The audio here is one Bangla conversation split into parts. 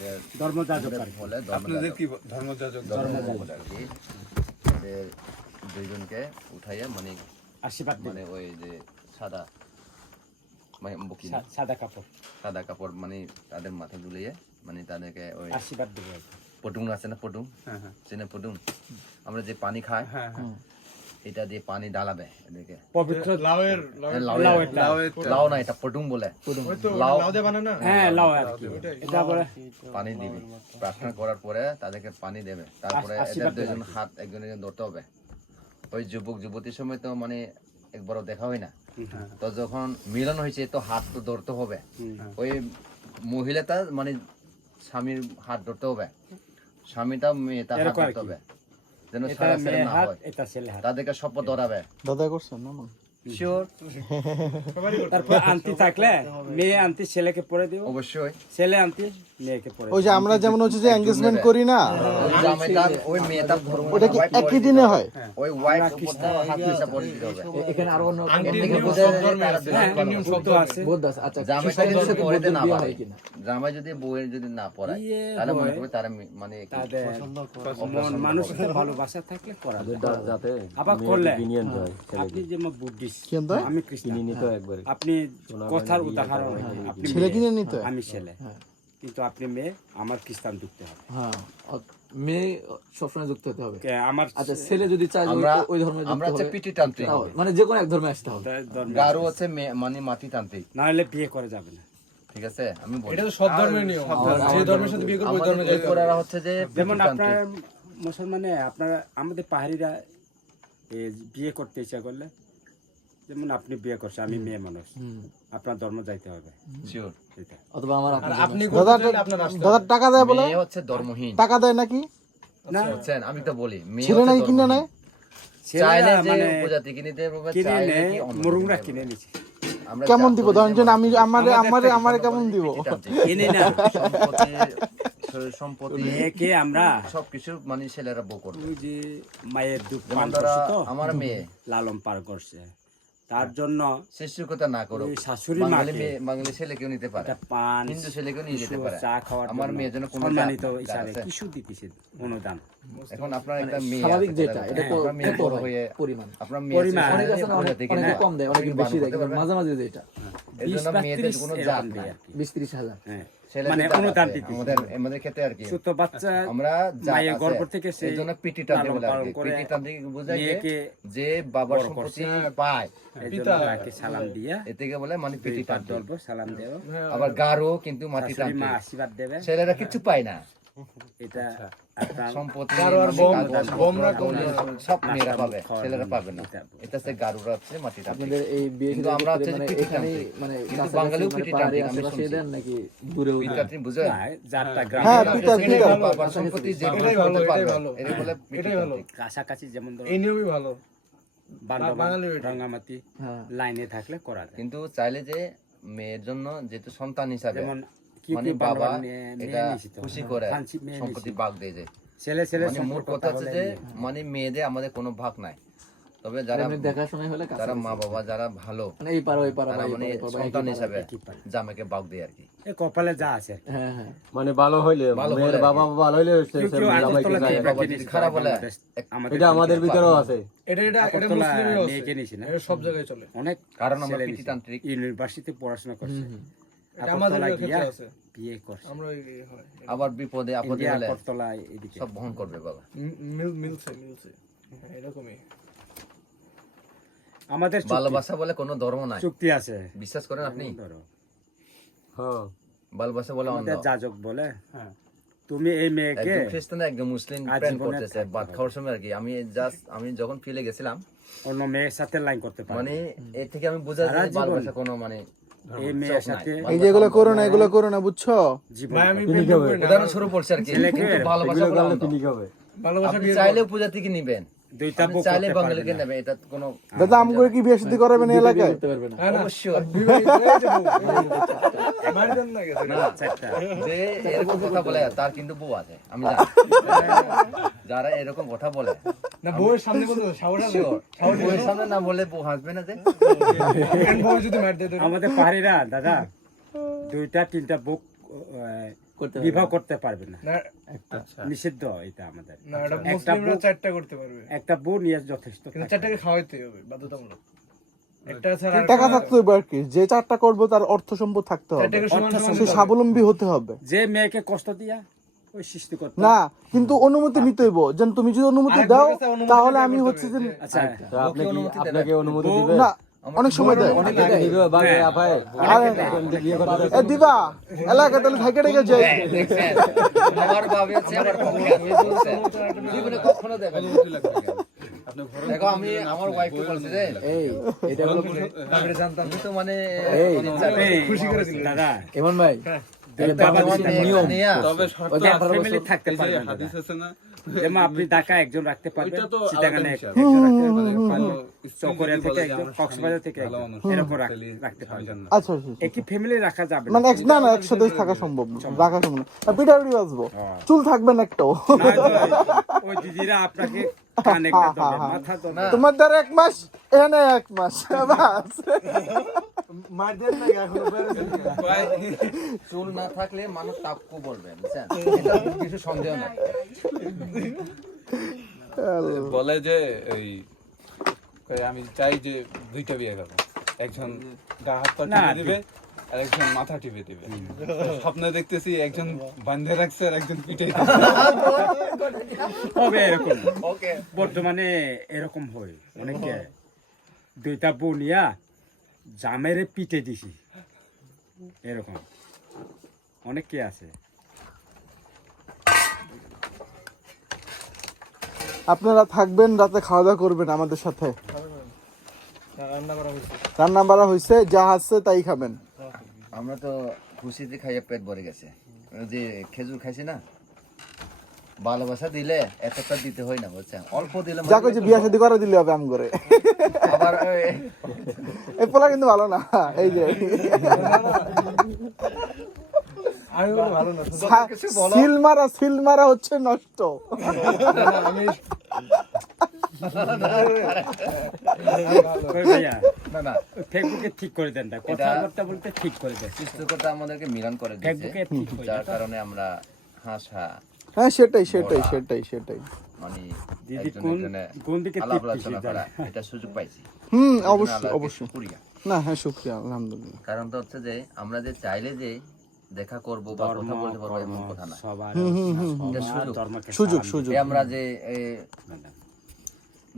আমাদের ধর্মযাজক বলে আপনাদের কি ধর্মযাজক? ধর্মযাজক বলে আর কি। এদের দুইজনকে উঠাইয়া মানে আশীর্বাদ মানে ওই যে সাদা মানে সাদা কাপড়। সাদা কাপড় মানে তাদের মাথা ঝুলিয়ে মানে তাদেরকে ওই আশীর্বাদ দেবে পটুং আছে না পটুং? হ্যাঁ হ্যাঁ। পটুং? আমরা যে পানি খাই হ্যাঁ হ্যাঁ। এটা দিয়ে পানি ডালাবে এদেরকে পবিত্র লাউয়ের হ্যাঁ, লাউ লাউ। লাউয়ের লাউ না এটা পটুং বলে। লাউ। লাউ দিয়ে বানায় না হ্যাঁ লাউ আর কি। এটা বলে পানি দিবি। প্রার্থনা করার পরে তাদেরকে পানি দেবে। তারপরে এদের দুজন হাত একজন একজন ধরতে হবে। ওই যুবক যুবতীর সময় তো মানে একবারও দেখা হয় না। তো যখন মিলন হয়েছে তো হাত তো ধরতে হবে। ওই মহিলাটা মানে স্বামীর হাত ধরতে হবে। স্বামীটা মেয়েটা হাত ধরতে হবে। যেন সারা না হয়। এটা ছেলে হাত। তাদেরকে শপথ ধরাবে। দাদা করছেন না না? শিওর তারপর আনতি থাকলে মেয়ে আনতি ছেলেকে পরে দিব। অবশ্যই। ছেলে পরে ওই যে আমরা যেমন হচ্ছে যে এঙ্গেজমেন্ট করি না ধর্ম ওটা কি একই দিনে হয়? ওই হোয়াইট এখানে আরও অন্য যে আছে। আচ্ছা খ্রিস্টান যদি না হয় জামাই যদি বউয়ের যদি না পড়ায় তাহলে মনে করবে তারা মানে মন মানুষের ভালোবাসা থাকলে করা যাতে আবার করলে। হয়। আপনি যেমন বুদ্ধিস্ট আমি একবারে। আপনি কথার উদাহরণ আপনি ছেলে কিনে নিতে? আমি ছেলে। কিন্তু আপনি মেয়ে আমার খ্রিস্টান ঢুকতে হবে। হ্যাঁ মেয়ে সবসময় যুক্ত হতে হবে। আমার আচ্ছা ছেলে যদি চায় আমরা ওই- ধর্মে আমরা হচ্ছে পিটি তান্ত্রিক। মানে যে কোনো এক ধর্মে আসতে হবে। ধর্মে গারো হচ্ছে মানে মাটি তান্ত্রিক। না হলে বিয়ে করে যাবে না। ঠিক আছে আমি বলি। এটা তো সব ধর্মের নিয়ম। যে ধর্মের সাথে বিয়ে করব ওই ধর্মে হবে। হচ্ছে যে যেমন আপনার। মুসলমানে আপনারা আমাদের পাহাড়িরা বিয়ে করতে ইচ্ছা করলে যেমন আপনি বিয়ে করছেন আমি মেয়ে মানুষ আপনার ধর্ম যাইতে হবে। অথবা আমার আপনি টাকা দেয় বলে? হচ্ছে ধর্মহীন। টাকা দেয় নাকি? না। বুঝছেন আমি তো বলি ছেলে নাই কিনে। নেয় চাইলে ছেলেরা মানে উপজাতি কিনে নেয় মুরুংরা কিনে আমরা কেমন দিব? ধরেন যে আমি আমারে আমারে আমারে কেমন দিব? কিনে না সম্পত্তি আমরা সবকিছু মানে ছেলেরা বউ করবে। যে মায়ের তো আমার মেয়ে। লালন পার করছে। তার জন্য শিশুকতা না করো শাশুড়ি বাঙালি মেয়ে বাঙালি ছেলেকেও নিতে পারে। পান হিন্দু ছেলেকেও নিয়ে নিতে পারে। চা খাওয়ার আমার মেয়ের জন্য কোনো সম্মানিত হিসাবে কিছু দিতেছে অনুদান। এখন আপনার একটা মেয়ে স্বাভাবিক যেটা এটা মেয়ে বড় হয়ে পরিমাণ। আপনার মেয়ে পরিমাণ। অনেক? কম দেয় অনেক বেশি দেয় করতে কিন্তু মেয়েদের কোনো জাত নাই। হাজার। হ্যাঁ। মানে জাত অনুদান আছে, দিতেছে। আমাদের আমাদের ক্ষেত্রে আর কি। ছোট বাচ্চা আমরা মায়ের গর্ভ থেকে সে এই পিটি তান্ত্রিক বলে আর লালন কি। পালন করে পিটি তান্ত্রিক বোঝায় যে, বাবার সম্পত্তি পায় সালাম দিয়া এ বলে মানে পিটি সালাম আবার গারো কিন্তু মাটি শাশুড়ি আশীর্বাদ দেবে। ছেলেরা কিছু পায় না। এটা। সম্পত্তি গারো আর বোম, কাগজ, বোমরা পত্র, কোন- সব মেয়েরা পাবে ছেলেরা পাবে না এটা। এটা গারুরা হচ্ছে মাটি আপনাদের এই বিয়ে কিন্তু আমরা হচ্ছে এখানে মানে কাছাকাছি বাঙালিও পিটি পাহাড়ি তান্ত্রিক, আমি দেন নাকি দূরেও পিটি বুঝেন না, যারটা হ্যাঁ, পিতা, পিতা। সম্পত্তি যে ভালো, এটাই ভালো। এটাই বলে এটাই ভালো। কাছাকাছি যেমন ধরো এই নিয়মই ভালো বান্ধবান বাঙালি ওইটাই। রঙ্গামাটি হ্যাঁ লাইনে থাকলে করা যায় কিন্তু চাইলে যে মেয়ের জন্য যেহেতু সন্তান হিসাবে মানে বাবা এটা খুশি করে সম্পত্তি ভাগ দিয়ে যায় ছেলে ছেলে মানে মোট কথা হচ্ছে যে মানে মেয়েদের আমাদের কোনো ভাগ নাই। তবে যারা দেখাশোনা হলে যারা মা বাবা যারা ভালো মানে এই পারো পারো মানে সন্তান হিসাবে জামাকে ভাগ দেয় আর কি। এ কপালে যা আছে হ্যাঁ হ্যাঁ। মানে ভালো হইলে মেয়ের বাবা ভালো হইলে খারাপ হলে, এটা আমাদের ভিতরেও আছে। এটা এটা এটা মুসলিমেরও আছে। এটা সব জায়গায় চলে। অনেক কারণ আমরা ছেলে পিটি নিছি। তান্ত্রিক ইউনিভার্সিটি পড়াশোনা করছে। বিয়ে করছে। আবার বিপদে আপদে হলে সব বহন করবে বাবা। মিলছে মিলছে। হ্যাঁ এরকমই। আমাদের ভালোবাসা বলে কোনো ধর্ম নাই। চুক্তি আছে। বিশ্বাস করেন আপনি? হ্যাঁ। ভালোবাসা বলে আমাদের যাজক বলে। হ্যাঁ। তুমি এই মেয়েকে খ্রিস্টান একজন মুসলিম প্রেম করতেছে ভাত খাওয়ার সময় আর কি। আমি জাস্ট আমি যখন ফিলে গেছিলাম অন্য মেয়ের সাথে লাইন করতে পারে। মানে এর থেকে আমি বোঝা যায় ভালোবাসা কোনো মানে এই মেয়ের সাথে এই যে এগুলো করো না এগুলো করো না বুঝছ? ভাই আমি উদাহরণস্বরূপ বলছি আর কি। ভালোবাসা হবে ভালোবাসা নিবেন। দাদা আম করে কি বিয়ে করাবেন এলাকায়? তার কিন্তু বউ আছে আমি যারা এরকম কথা বলে না বউয়ের সামনে বলতে শাওরা বউয়ের সামনে না বলে বউ হাসবে না যে? বউ যদি মার দেয় আমাদের পাহাড়িরা দাদা দুইটা তিনটা বুক বিবাহ করতে পারবে না। না নিষিদ্ধ এটা আমাদের। একটা বউ- চারটা করতে পারবে। একটা বউ নিয়ে যথেষ্ট চারটাকে খাওয়াইতে হবে বাধ্যতামূলক। একটা ছাড়া টাকা থাকতে হবে আর কি। যে চারটা করব তার অর্থ সম্পদ থাকতে হবে। সে স্বাবলম্বী হতে হবে। যে মেয়েকে কষ্ট দিয়া না কিন্তু অনুমতি নিতে হইব যেন তুমি যদি অনুমতি দাও তাহলে আমি হচ্ছে যে আচ্ছা দেবে? আপনাকে অনুমতি দিবে? না অনেক সময় দেয়। দিবে। এলাকা তাহলে থাকে রেখে যাই। না। দেখো আমি আমার ওয়াইফকে বলছি যে এই এটা হলো জানতাম কিন্তু মানে খুশি করে দিল। দাদা। এমন ভাই এটা বাবা মানে নিয়ম। তবে শর্ত ফ্যামিলি থাকতে পারবে হাদিস আছে না? যেমন আপনি ঢাকা একজন রাখতে পারবেন চিটাগানে একজন রাখতে মানে পারবেন চকরিয়া থেকে একজন কক্সবাজার থেকে একজন এরকম রাখতে পারবেন। আচ্ছা আচ্ছা আচ্ছা। একই ফ্যামিলি রাখা যাবে মানে এক না না একসাথে থাকা সম্ভব না। রাখা সম্ভব না। পিটাপিটি বাঁচবো চুল থাকবে না একটাও। ওই দিদিরা আপনাকে তোমার দ্বারা এক মাস এখানে এক মাস বাস চুল না থাকলে মানুষ কিছু সন্দেহ নাই। বলে যে এই আমি চাই যে দুইটা বিয়ে করব। একজন গা হাত পা না, দিবে আর একজন মাথা টিপে দিবে। স্বপ্নে দেখতেছি একজন বান্ধে রাখছে আর একজন পিঠে হবে এরকম। বর্তমানে এরকম হয়। অনেকে দুইটা বনিয়া জামেরে পিটে দিছি। এরকম। অনেকে আছে। আপনারা থাকবেন রাতে খাওয়া দাওয়া করবেন আমাদের সাথে। রান্না করা হয়েছে। রান্না বাড়া হয়েছে যা আছে তাই খাবেন। আমরা তো খুশিতে খাইয়ে পেট ভরে গেছে। যে খেজুর খাইছি না ভালোবাসা দিলে এতটা দিতে হয় না বুঝছেন? অল্প দিলে যা কইছে বিয়া শাদী করে দিলে হবে আম করে। আবার এই- পোলা কিন্তু ভালো না এই যে। আমি ভালো না সিল মারা সিল মারা হচ্ছে নষ্ট। কারণে হ্যাঁ মানে হ্যাঁ তো হচ্ছে যে আমরা যে চাইলে যে দেখা করব বা কথা বলতে পারব এমন কথা না সুযোগ। সুযোগ সুযোগ আমরা যে।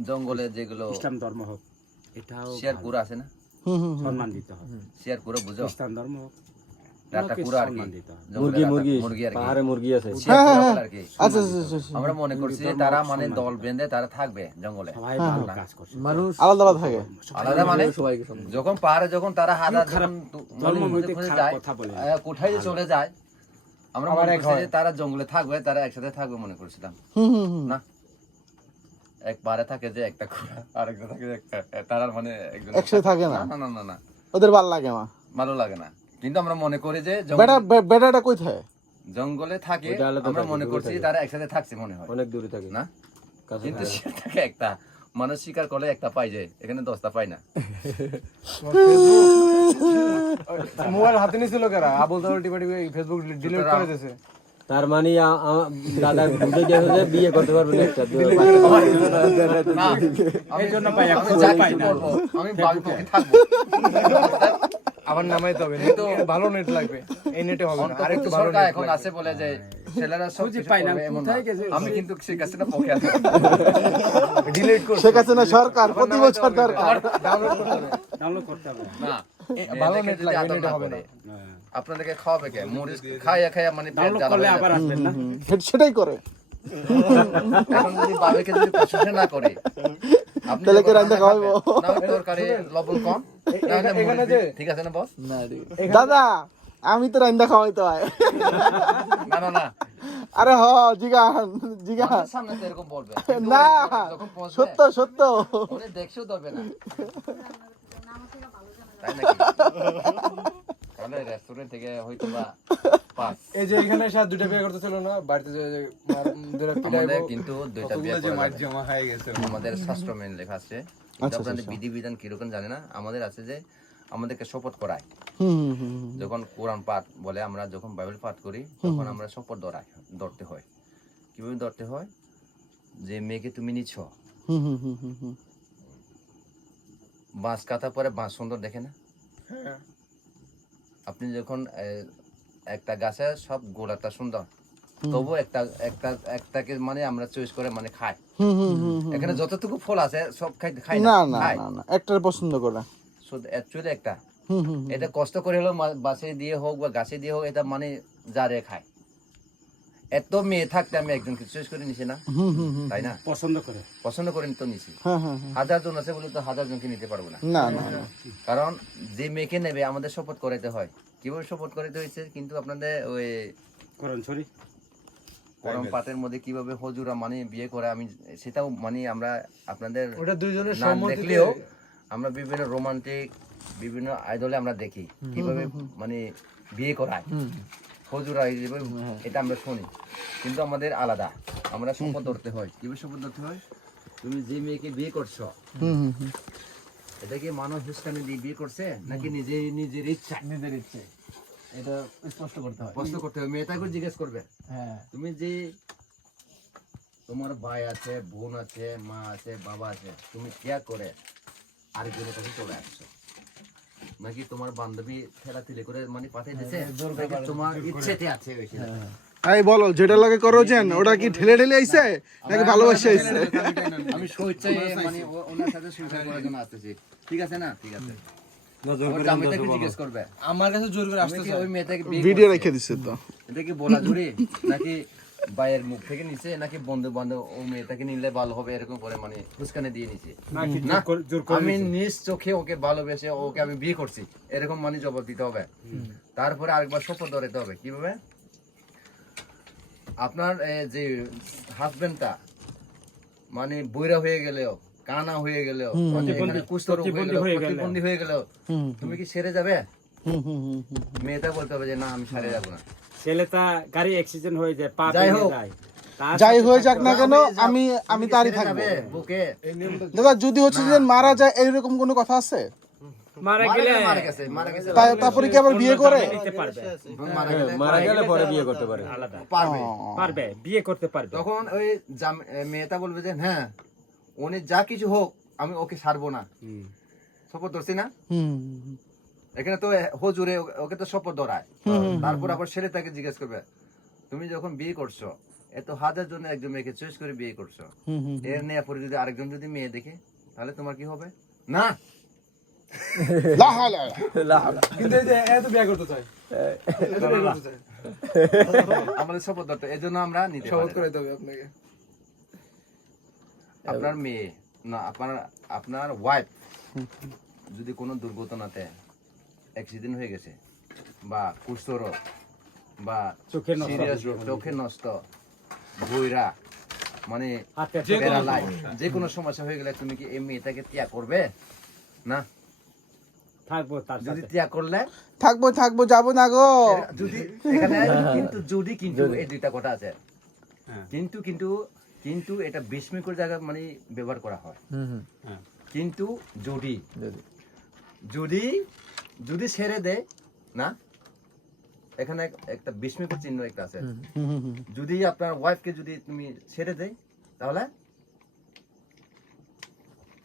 জঙ্গলে যেগুলো ইসলাম ধর্ম হোক এটাও শেয়ার। কুড়া আছে না? হুম হুম হুম। সম্মান দিতে হবে। শেয়ার কুড়া বুঝো? খ্রিস্টান ধর্ম হোক রাতটা ওনাকে আর কি। সম্মান দিতে হবে। জঙ্গলে মুরগি মুরগি মুরগি আর কি। পাহাড়ে মুরগি আছে। শেয়ার কুড়া আর কি। আমরা মনে করছি যে তারা মানে দল বেঁধে তারা থাকবে জঙ্গলে। সবাই কাজ করছে। মানুষ আলাদা আলাদা থাকে। আলাদা মানে। যখন পাহাড়ে যখন তারা হাজার দু- মানে কোথায় চলে যায় আমরা মনে করছি যে তারা জঙ্গলে থাকবে তারা একসাথে থাকবে মনে করছিলাম। হুম হুম হুম। না? এক থাকে যে একটা ঘোড়া আর একটা থাকে যে একটা তারা মানে একজন একসাথে থাকে না? না না না না। ওদের ভালো লাগে মা ভালো লাগে না। কিন্তু আমরা মনে করি যে বেটা বেটাটা কই থাকে? জঙ্গলে থাকে আমরা মনে করছি তারা একসাথে থাকছে মনে হয়। অনেক দূরে থাকে। না? কিন্তু। সে থাকে একটা। মানুষ শিকার করলে একটা পাই যায় এখানে দশটা পাই না। মোবাইল হাতে নিছিল কারা? আবুল তাবুল টিপা টিপে ফেসবুক ডিলিট করে দিয়েছে তার মানে দাদা বুঝে গেছে যে বিয়ে করতে পারবে না একটা জন্য আমি এখন যা পাই না। আমি থাকব। আবার নামাইতে হবে নেট ভালো নেট লাগবে এই নেটে হবে না আরেকটু ভালো সরকার নেট এখন আছে বলে যে ছেলেরা সব কিছু পাই না, এমন কোথায় গেছে? আমি কিন্তু সে কাছে না পক্ষে আছি। ডিলিট করে শেখ হাসিনা সরকার প্রতি বছর দরকার ডাউনলোড করতে হবে ডাউনলোড করতে হবে। না। ভালো নেট লাগবে নেটে হবে না। আপনাদেরকে খাওয়াবে কে? মরিচ খাইয়া খাইয়া মানে পেট জ্বালা হয়ে আবার আসবেন না? সেটাই করে। এখন যদি বাবাকে যদি প্রশংসা না করে তাহলে কি রান্না রান্না না তরকারি লবণ কম। এখানে যে- ঠিক আছে না বস? না দাদা আমি তো রান্দা খাওয়াইতে হয়। না না না। আরে হ জিগান জিগান। সামনে এরকম বলবে। না সত্য সত্য। দেখছেও ধরবে না। তাই নাকি? তাহলে রেস্টুরেন্ট থেকে হয়তো বা পাস এই যে এখানে সাথে দুটো বিয়ে করতেছিল না বাড়িতে যে যে আমাদের কিন্তু দুইটা বিয়ে যে করা জমা হয়ে গেছে। আমাদের শাস্ত্র মেন লেখা আছে। আচ্ছা, আপনাদের আচ্ছা। বিধিবিধান কীরকম জানে না। আমাদের আছে যে আমাদেরকে শপথ করায়। যখন কোরআন পাঠ বলে আমরা যখন বাইবেল পাঠ করি তখন আমরা শপথ ধরাই ধরতে হয়। কীভাবে ধরতে হয়? যে মেয়েকে তুমি নিচ্ছ হুম হুম হুম হুম হুম। বাঁশ কাটা পরে বাঁশ সুন্দর দেখে না? আপনি যখন একটা গাছে সব গোড়াটা সুন্দর তবু একটা একটা একটাকে মানে আমরা চয়েস করে মানে খাই। এখানে যতটুকু ফল আছে সব খাই খাই না না না একটার পছন্দ করে। শুধু অ্যাকচুয়ালি একটা। এটা কষ্ট করে হলেও মা- বাসে দিয়ে হোক বা গাছে দিয়ে হোক এটা মানে যারে খায়। এত মেয়ে থাকতে আমি একজনকে চয়েস করে নিছি না। তাই না? পছন্দ করে। পছন্দ করে তো নিছি। হ্যাঁ হ্যাঁ হ্যাঁ। হাজার জন আছে বলে তো হাজার জনকে নিতে পারব না। না না না। কারণ যে মেয়েকে নেবে আমাদের শপথ করাইতে হয়। কীভাবে শপথ করাইতে হয়েছে? কিন্তু আপনাদের ওই করণ সরি গরম পাতের মধ্যে কীভাবে হজুরা মানে বিয়ে করে আমি সেটাও মানে আমরা আপনাদের ওটা দুইজনের দেখলেও আমরা বিভিন্ন রোমান্টিক বিভিন্ন আইডলে আমরা দেখি। কীভাবে মানে বিয়ে করায়। হজুরা এটা আমরা শুনি। কিন্তু আমাদের আলাদা। আমরা ধরতে হয়। কীভাবে ধরতে হয়? তুমি যে মেয়েকে বিয়ে করছ। এটা কি মানুষ দিয়ে বিয়ে করছে নাকি নিজে নিজের ইচ্ছা? নিজের ইচ্ছে। এটা স্পষ্ট করতে হয়। প্রশ্ন করতে হবে মেয়েটাকে জিজ্ঞেস করবে। হ্যাঁ। তুমি যে তোমার ভাই আছে বোন আছে মা আছে বাবা আছে তুমি কেয়ার করে আরেকজনের কাছে চলে আসছো? নাকি তোমার বান্ধবী ঠেলাঠেলি করে মানে পাঠিয়ে দিছে নাকি তোমার ইচ্ছেতে আছে ওইখানে? এই বলো যেটা লাগে করো যেন। ওটা কি ঠেলে ঠেলে আইছে? নাকি ভালোবাসে আইছে? আমি মানে ওনার সাথে সুইসাইড করার জন্য আসতেছি। ঠিক আছে না? ঠিক আছে। আমার কাছে জোর করে কি ওই মেয়েটাকে ভিডিও রেখে দিছে তো। এটা কি বলা জুড়ি নাকি ভাইয়ের মুখ থেকে নিছে নাকি বন্ধু বান্ধব ও মেয়েটাকে নিলে ভালো হবে এরকম করে মানে ফুসকানে দিয়ে নিছে। আমি নিজ চোখে ওকে ভালোবেসে ওকে আমি বিয়ে করছি এরকম মানে জবাব দিতে হবে। তারপরে আরেকবার শপথ ধরাতে হবে কীভাবে? আপনার যে হাজবেন্ডটা মানে বইরা হয়ে গেলেও কানা হয়ে গেলেও মানে কুষ্ঠরোগ হয়ে গেলেও হয়ে হয়ে তুমি কি সেরে যাবে। মেয়েটা বলতে হবে যে না আমি সেরে যাব না। ছেলেটা গাড়ি অ্যাক্সিডেন্ট হয়ে যায় পা যাই হোক। যায়। যাই হয়ে যাক না কেন আমি আমি তারই থাকব। দাদা যদি হচ্ছে যে মারা যায় এইরকম কোনো কথা আছে? মারা মারা গেলে গেলে মারা গেছে মারা গেছে। তাই- তারপরে কি আবার বিয়ে করে? মারা গেলে পরে বিয়ে করতে পারে পারবে। পারবে বিয়ে করতে পারবে। তখন ওই মেয়েটা বলবে যে হ্যাঁ উনি যা কিছু হোক আমি ওকে ছাড়বো না। শপথ ধরছি না। এখানে তো হুজুরে ওকে তো শপথ ধরায়। তারপর আবার ছেলে তাকে জিজ্ঞেস করবে তুমি যখন বিয়ে করছ এত হাজার জন্য একজন মেয়েকে চয়েস করে বিয়ে করছ। এর নেওয়ার পরে যদি আরেকজন যদি মেয়ে দেখে তাহলে তোমার কি হবে? না! কিন্তু এত বিয়ে করতে চাই এত বিয়ে করতে চাই আমাদের শপথ ধরতে এই জন্য আমরা নিতে শপথ। করাইতে হবে আপনাকে। আপনার মেয়ে না আপনার আপনার ওয়াইফ যদি কোনো দুর্ঘটনাতে অ্যাক্সিডেন্ট হয়ে গেছে বা কুষ্ঠরোগ বা চোখে সিরিয়াস রোগ চোখে নষ্ট বইরা মানে যে কোনো সমস্যা হয়ে গেলে তুমি কি এই মেয়েটাকে ত্যাগ করবে? না? থাকব যদি ত্যাগ করলে? থাকব থাকব যাব না গো। যদি এখানে কিন্তু যদি কিন্তু এই দুইটা কথা আছে। হ্যাঁ। কিন্তু কিন্তু কিন্তু এটা বিস্ময়কর জায়গা মানে ব্যবহার করা হয়। হুম হুম। হ্যাঁ। কিন্তু যদি। যদি যদি ছেড়ে দেয় না? এখানে একটা বিস্ময়কর চিহ্ন একটা আছে। যদি আপনার ওয়াইফকে যদি তুমি ছেড়ে দেয় তাহলে?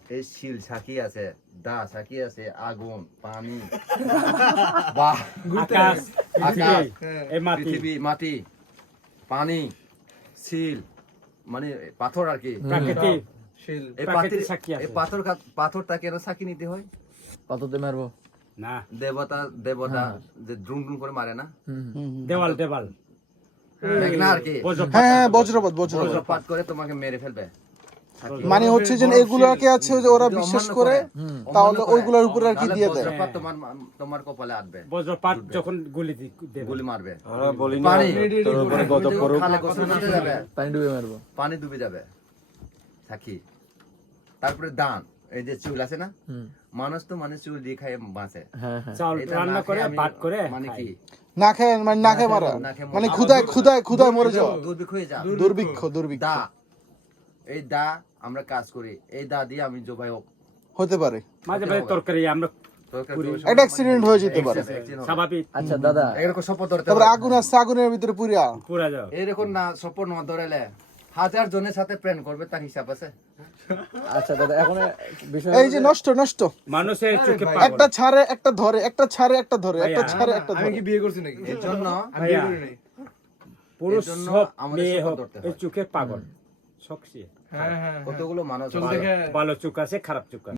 এই শিল সাকি আছে দা সাকি আছে আগুন পানি। বা আকাশ আকাশ এই মাটি। পৃথিবী মাটি পানি শিল মানে পাথর আর কি। প্রাকৃতিক শিল। এই পাথর সাক্ষী আছে। এই পাথর কা- পাথরটা কেন সাক্ষী নিতে হয়। কততে মারবো। না। দেবতা দেবতা যে দ্রুম দ্রুম করে মারে না। দেওয়াল দেওয়াল। আর কি? হ্যাঁ হ্যাঁ বজ্রপাত বজ্রপাত। বজ্রপাত করে তোমাকে মেরে ফেলবে। মানে হচ্ছে যে এগুলাকে আছে যে ওরা বিশ্বাস করে তাহলে ওইগুলোর উপরে আর কি দিয়ে দেয়? তোমার তোমার কপালে আটবে। বজ্রপাত যখন গুলি গুলি মারবে। আমরা বলি না পানি। তোর উপরে গজব করুক খালে গোসল করতে যাবে। পানি ডুবে মারবো। পানি ডুবে যাবে। সাক্ষী। তারপরে দান। এই যে চুল আছে না? মানুষ তো মানে চুল দিয়ে খায় বাঁচে। হ্যাঁ হ্যাঁ। রান্না করে ভাত করে মানে কি? না খেয়ে মানে না খেয়ে মারা। মানে মরে ক্ষুদায় ক্ষুদায় ক্ষুদায় মরে যাও দুর্ভিক্ষ হয়ে যা দুর্ভিক্ষ দুর্ভিক্ষ। দা এই দা আমরা কাজ করি। এই দা দিয়ে আমি জবাই হতে পারে। মাঝে মাঝে তরকারি আমরা একটা অ্যাক্সিডেন্ট হয়ে যেতে পারে। স্বাভাবিক। আচ্ছা দাদা। এরকম শপথ ধরতে তারপরে আগুন আসছে আগুনের ভিতরে পুরিয়া। পুরা যাও এরকম না শপথ না ধরেলে হাজার জনের সাথে প্রেম করবে তার হিসাব আছে? আচ্ছা দাদা এখন বিষয় এই যে নষ্ট নষ্ট। মানুষের চোখে একটা ছাড়ে একটা ধরে একটা ছাড়ে একটা ধরে একটা ছাড়ে একটা আমি কি বিয়ে করছি নাকি? এর জন্য আমি বিয়ে করি নাই। পুরুষ আমাদের মেয়ে হোক চোখে পাগল সক্সি হ্যাঁ হ্যাঁ কতগুলো মানুষ ভালো চোখ আছে খারাপ চোখ আছে।